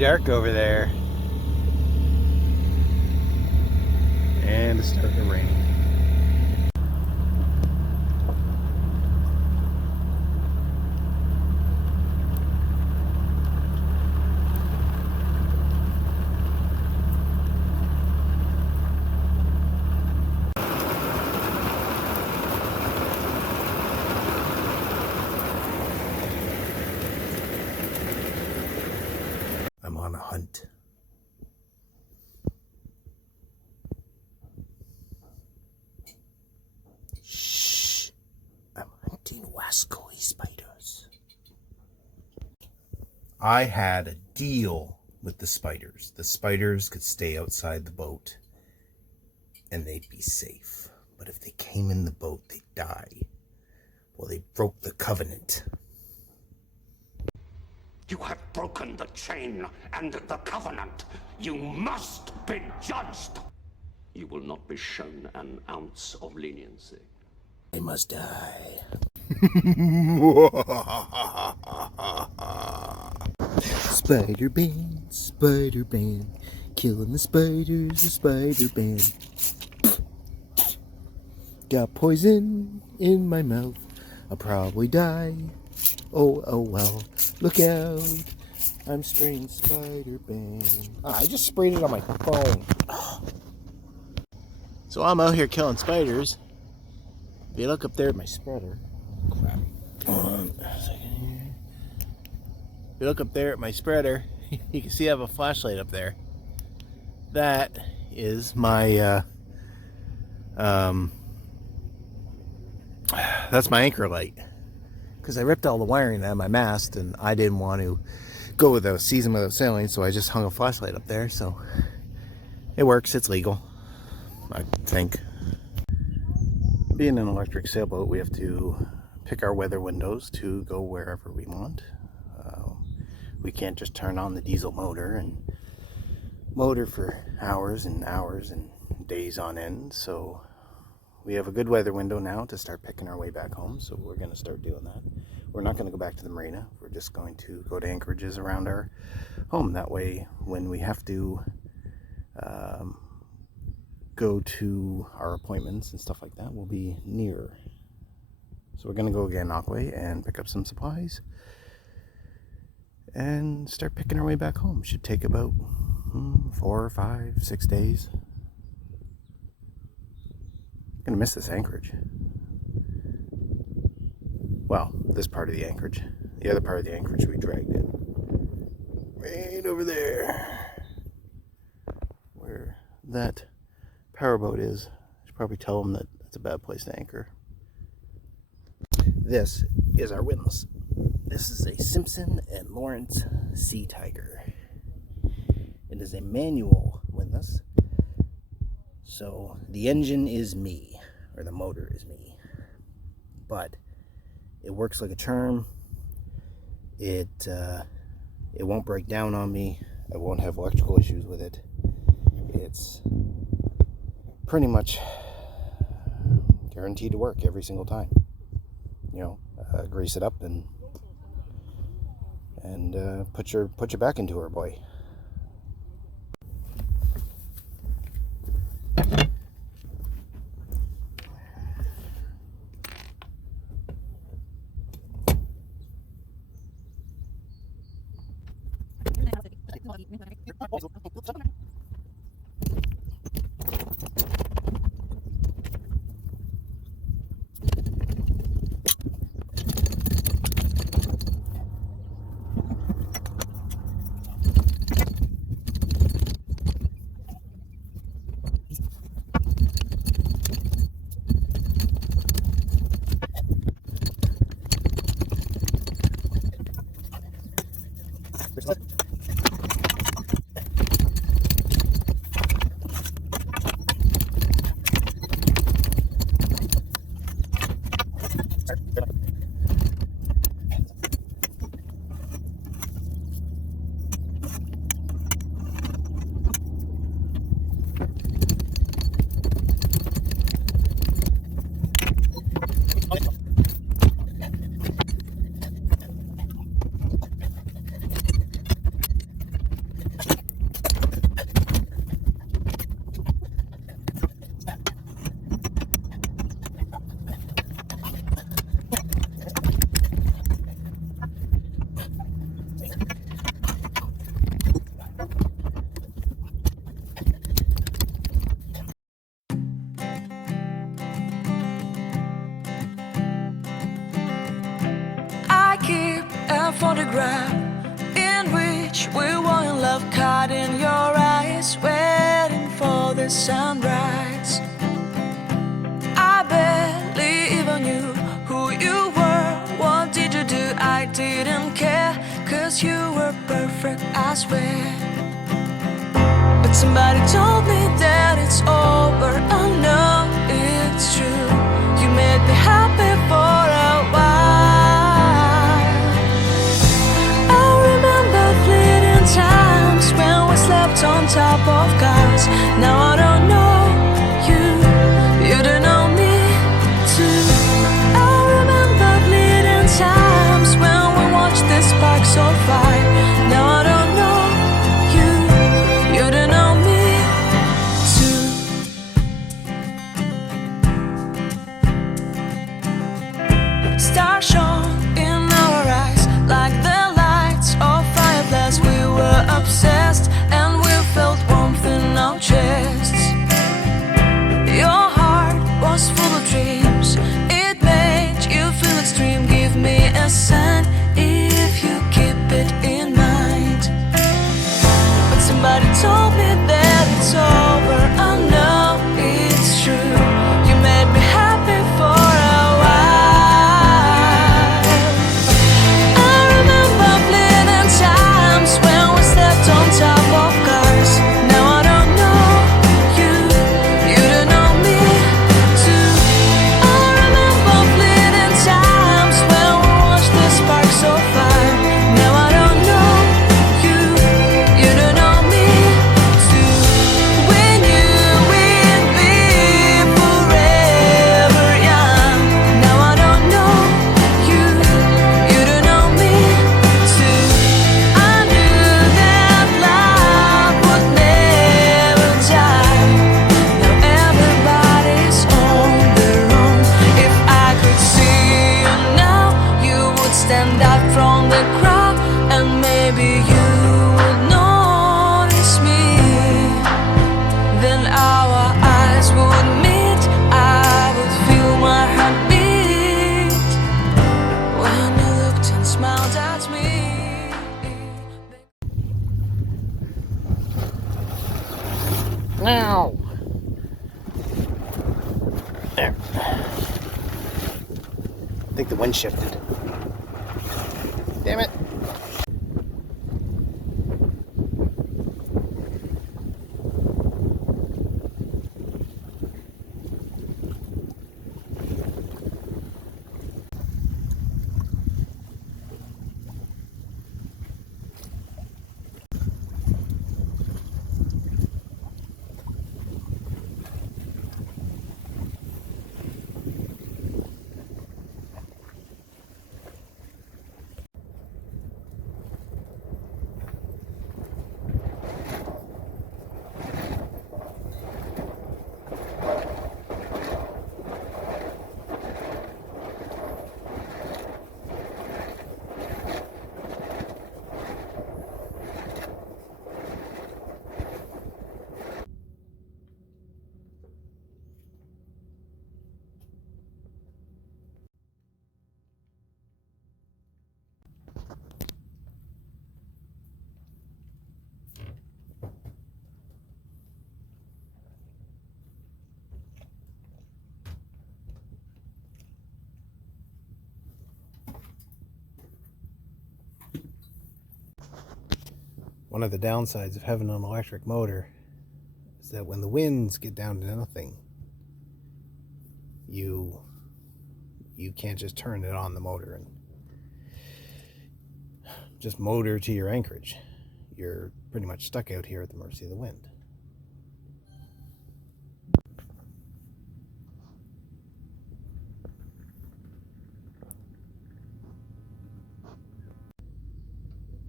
dark over there. And it's starting to rain. I'm on a hunt. Shh! I'm hunting wascoey spiders. I had a deal with the spiders. The spiders could stay outside the boat and they'd be safe. But if they came in the boat, they'd die. Well, they broke the covenant. You have broken the chain and the covenant. You must be judged. You will not be shown an ounce of leniency. I must die. Spider Man, killing the spiders, the Spider Man. Got poison in my mouth, I'll probably die. Oh well, look out, I'm spraying Spider Man. I just sprayed it on my phone. So I'm out here killing spiders. If you look up there at my spreader, crap. Hold on a second here. If you look up there at my spreader, you can see I have a flashlight up there. That is my that's my anchor light. Because I ripped all the wiring out of my mast and I didn't want to go with a season without sailing, so I just hung a flashlight up there. So it works, it's legal, I think. Being an electric sailboat, we have to pick our weather windows to go wherever we want. We can't just turn on the diesel motor and motor for hours and hours and days on end. So we have a good weather window now to start picking our way back home. So we're going to start doing that. We're not going to go back to the marina. We're just going to go to anchorages around our home. That way, when we have to go to our appointments and stuff like that, we'll be nearer. So we're going to go again Aquay and pick up some supplies and start picking our way back home. Should take about 4, 5, 6 days. I'm gonna miss this anchorage. Well, this part of the anchorage. The other part of the anchorage we dragged in. Right over there. Where that powerboat is. I should probably tell them that it's a bad place to anchor. This is our windlass. This is a Simpson and Lawrence Sea Tiger. It is a manual windlass. So the engine is me, or the motor is me. But it works like a charm. It won't break down on me. I won't have electrical issues with it. It's pretty much guaranteed to work every single time. You know, grease it up and put your back into her, boy. photograph in which we were in love, caught in your eyes, waiting for the sunrise. I barely even knew who you were. What did you do? I didn't care, 'cause you were perfect, I swear. But somebody told me that it's over. Oh no, it's true. You made me happy for a while. I remember fleeting times when we slept on top of cars. Now I don't know you, you don't know me too. I remember fleeting times when we watched the sparks of fire. Now I don't know you, you don't know me too. Stars shone in our eyes like the lights of fireflies. We were obsessed and we felt warmth in our chests. Your heart was full of dreams, it made you feel extreme. Give me a sign if you keep it in mind. But somebody told me that it's over. I know it's true. You made me happy for a while. I remember fleeting times when we slept on top of cars. Now I don't know you, you don't know me too. I remember fleeting times when we watched the sparks of fire. Now I don't know you, you don't know me too. We knew we'd be forever young. Now I don't know you, you don't know me too. I knew that love would never die. Now everybody's on their own. If I could see you now, you would stand out from the crowd, and maybe you would notice me. Then our eyes would meet, I would feel my heart beat when you looked and smiled at me. Now. There. I think the wind shifted. Damn it. One of the downsides of having an electric motor is that when the winds get down to nothing, you can't just turn it on the motor and just motor to your anchorage. You're pretty much stuck out here at the mercy of the wind.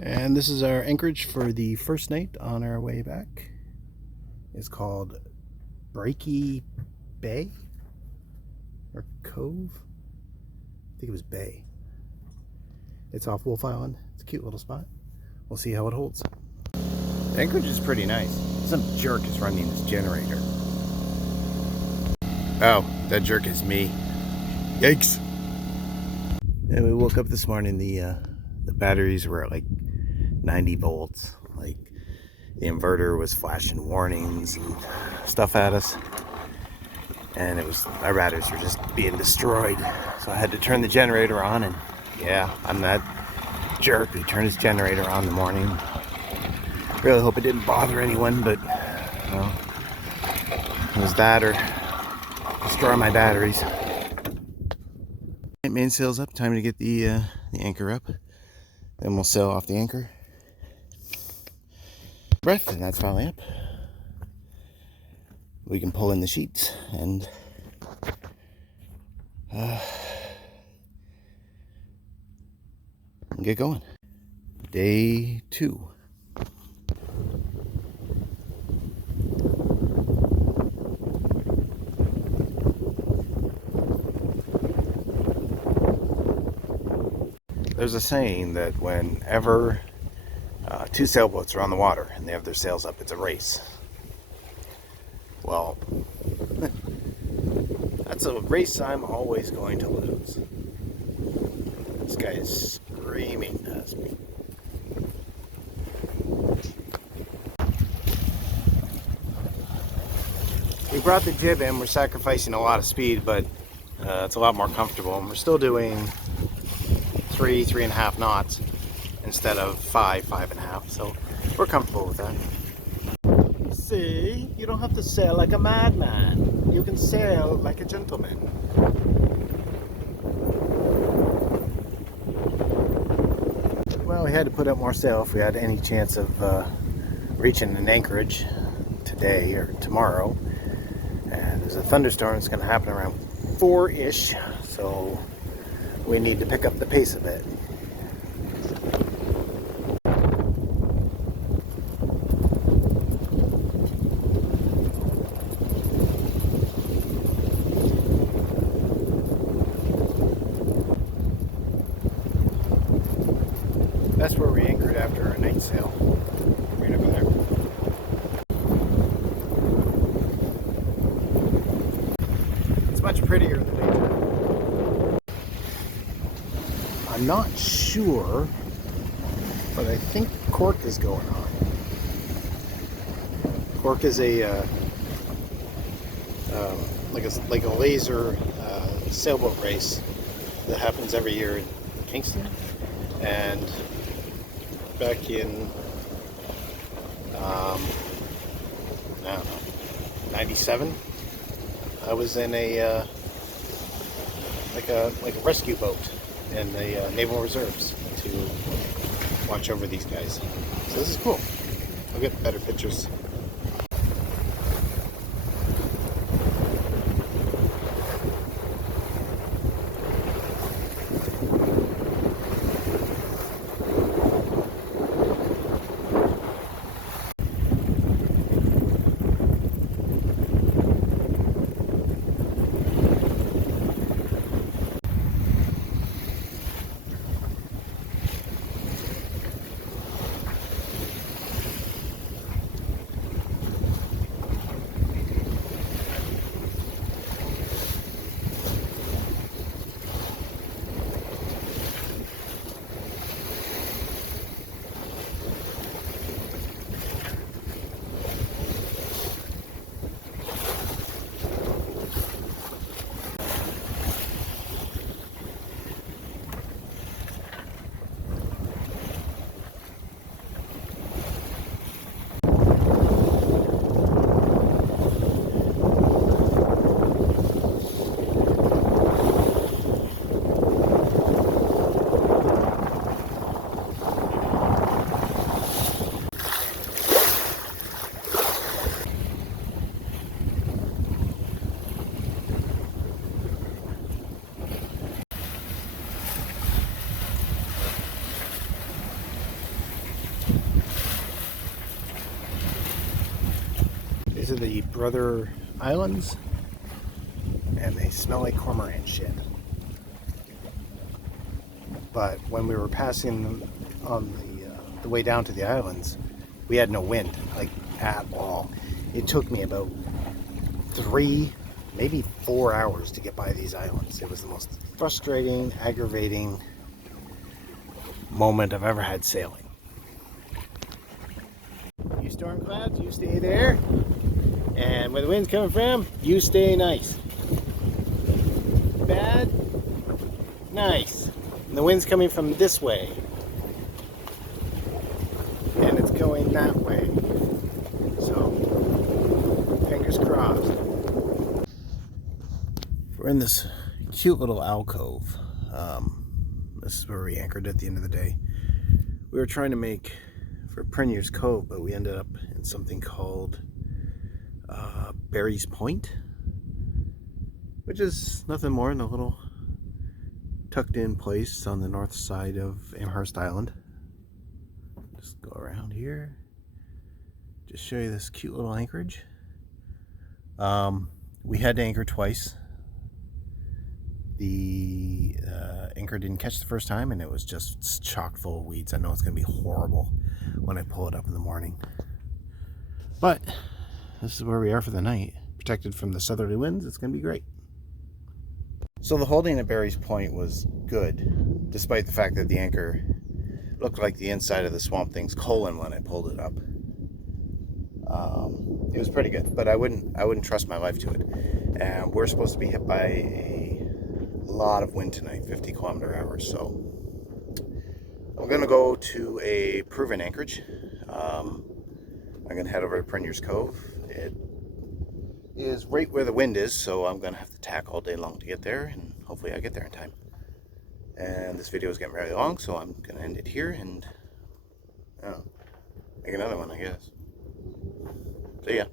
And this is our anchorage for the first night on our way back. It's called Breaky Bay or Cove. I think it was Bay. It's off Wolf Island. It's a cute little spot. We'll see how it holds. The anchorage is pretty nice. Some jerk is running this generator. Oh, that jerk is me. Yikes. And we woke up this morning, the The batteries were at like 90 volts. Like the inverter was flashing warnings and stuff at us. And my batteries were just being destroyed. So I had to turn the generator on, and yeah, I'm that jerk who turned his generator on in the morning. Really hope it didn't bother anyone, but well, it was that or destroy my batteries. Mainsail's up. Time to get the anchor up. Then we'll sail off the anchor. Breath, and that's finally up. We can pull in the sheets and get going. Day 2. There's a saying that whenever 2 sailboats are on the water and they have their sails up, it's a race. Well, that's a race I'm always going to lose. This guy is screaming at me. We brought the jib in. We're sacrificing a lot of speed, but it's a lot more comfortable. And we're still doing 3.5 knots instead of 5.5. So we're comfortable with that. See, you don't have to sail like a madman. You can sail like a gentleman. Well, we had to put up more sail if we had any chance of reaching an anchorage today or tomorrow. And there's a thunderstorm that's going to happen around 4-ish, so we need to pick up the pace a bit. That's where we anchored after our night sail. Right over there. It's much prettier in the daytime. I'm not sure, but I think cork is going on. Cork is like a laser sailboat race that happens every year in Kingston. And back in I don't know, 97, I was in a like a rescue boat in the Naval Reserves to watch over these guys. So this is cool. I'll get better pictures. These are the Brother Islands, and they smell like cormorant shit. But when we were passing on the way down to the islands, we had no wind, like at all. It took me about 3, maybe 4 hours to get by these islands. It was the most frustrating, aggravating moment I've ever had sailing. You storm clouds, you stay there. And where the wind's coming from, you stay nice. Bad, nice. And the wind's coming from this way. And it's going that way. So, fingers crossed. We're in this cute little alcove. This is where we anchored at the end of the day. We were trying to make for Prenier's Cove, but we ended up in something called Barry's Point, which is nothing more than a little tucked in place on the north side of Amherst Island. Just go around here, just show you this cute little anchorage. We had to anchor twice. The anchor didn't catch the first time, and it was just chock full of weeds. I know it's going to be horrible when I pull it up in the morning, but this is where we are for the night, protected from the southerly winds. It's going to be great. So the holding at Barry's Point was good, despite the fact that the anchor looked like the inside of the Swamp Thing's colon when I pulled it up. It was pretty good, but I wouldn't trust my life to it. And we're supposed to be hit by a lot of wind tonight, 50 km/h. So I'm going to go to a proven anchorage. I'm going to head over to Prenier's Cove. It is right where the wind is, so I'm going to have to tack all day long to get there, and hopefully I get there in time. And this video is getting very long, so I'm going to end it here and make another one, I guess. See ya.